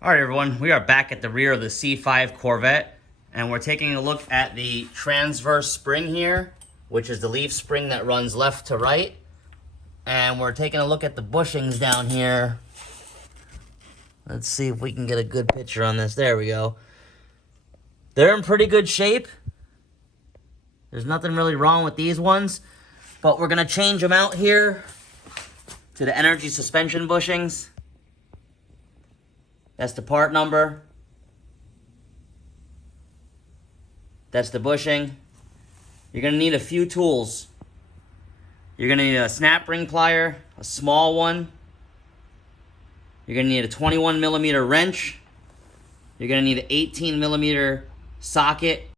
All right, everyone, we are back at the rear of the C5 Corvette, and we're taking a look at the transverse spring here, which is the leaf spring that runs left to right. And we're taking a look at the bushings down here. Let's see if we can get a good picture on this. There we go. They're in pretty good shape. There's nothing really wrong with these ones, but we're gonna change them out here to the energy suspension bushings. That's the part number. That's the bushing. You're gonna need a few tools. You're gonna need a snap ring plier, a small one. You're gonna need a 21 millimeter wrench. You're gonna need an 18 millimeter socket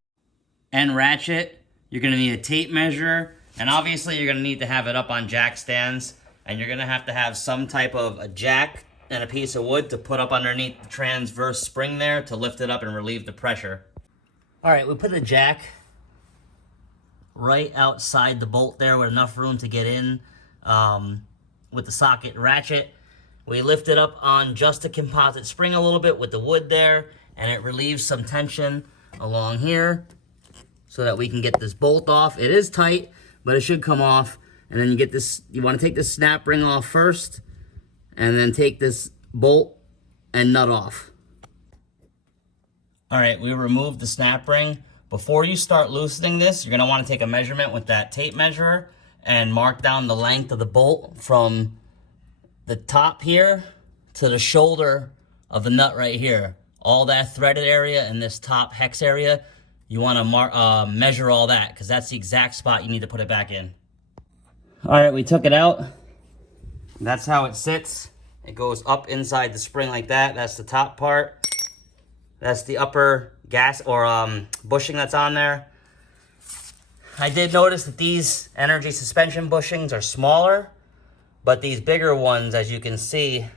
and ratchet. You're gonna need a tape measure. And obviously you're gonna need to have it up on jack stands. And you're gonna have to have some type of a jack and a piece of wood to put up underneath the transverse spring there to lift it up and relieve the pressure. All right, we put the jack right outside the bolt there with enough room to get in with the socket and ratchet. We lift it up on just a composite spring a little bit with the wood there, and it relieves some tension along here so that we can get this bolt off. It is tight, but it should come off. And then you get this, you want to take this snap ring off first, and then take this bolt and nut off. All right, we removed the snap ring. Before you start loosening this, you're gonna wanna take a measurement with that tape measure and mark down the length of the bolt from the top here to the shoulder of the nut right here. All that threaded area and this top hex area, you wanna measure all that, because that's the exact spot you need to put it back in. All right, we took it out. That's how it sits. It goes up inside the spring like that. That's the top part. That's the upper gas or bushing that's on there. I did notice that these energy suspension bushings are smaller, but these bigger ones, as you can see,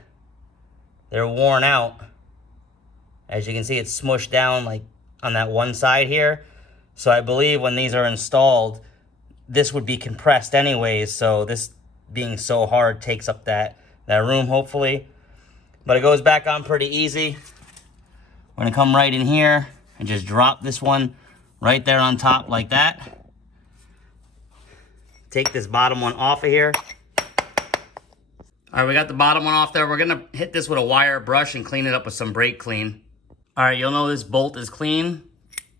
they're worn out. As you can see, it's smushed down like on that one side here. So I believe when these are installed, this would be compressed anyways, so this being so hard takes up that room, hopefully. But it goes back on pretty easy. We're gonna come right in here and just drop this one right there on top like that. Take this bottom one off of here. All right, we got the bottom one off there. We're gonna hit this with a wire brush and clean it up with some brake clean. All right, you'll know this bolt is clean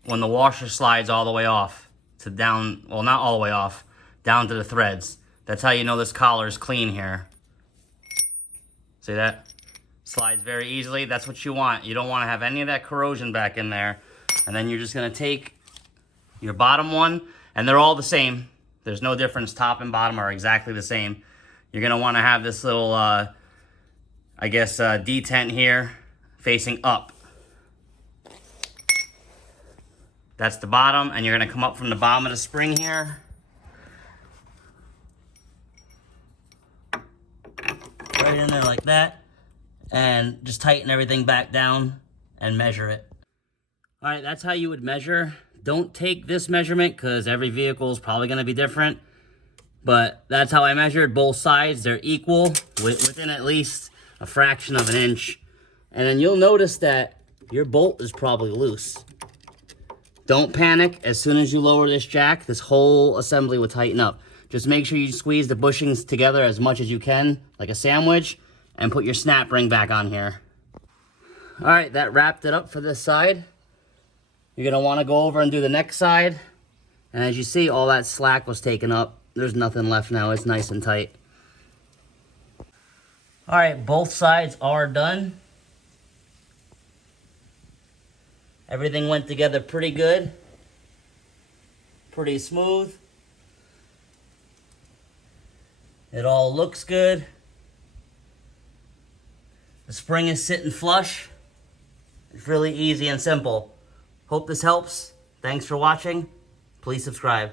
when the washer slides all the way off to down, well, not all the way off, down to the threads. That's how you know this collar is clean here. See that? Slides very easily. That's what you want. You don't want to have any of that corrosion back in there. And then you're just going to take your bottom one, and they're all the same. There's no difference. Top and bottom are exactly the same. You're going to want to have this little, I guess, detent here facing up. That's the bottom, and you're going to come up from the bottom of the spring here. Right in there like that, and just tighten everything back down and measure it. All right, that's how you would measure. Don't take this measurement because every vehicle is probably going to be different, but that's how I measured both sides. They're equal within at least a fraction of an inch. And then you'll notice that your bolt is probably loose. Don't panic. As soon as you lower this jack, this whole assembly will tighten up. Just make sure you squeeze the bushings together as much as you can, like a sandwich, and put your snap ring back on here. All right, that wrapped it up for this side. You're gonna wanna go over and do the next side. And as you see, all that slack was taken up. There's nothing left now, it's nice and tight. All right, both sides are done. Everything went together pretty good. Pretty smooth. It all looks good. The spring is sitting flush. It's really easy and simple. Hope this helps. Thanks for watching. Please subscribe.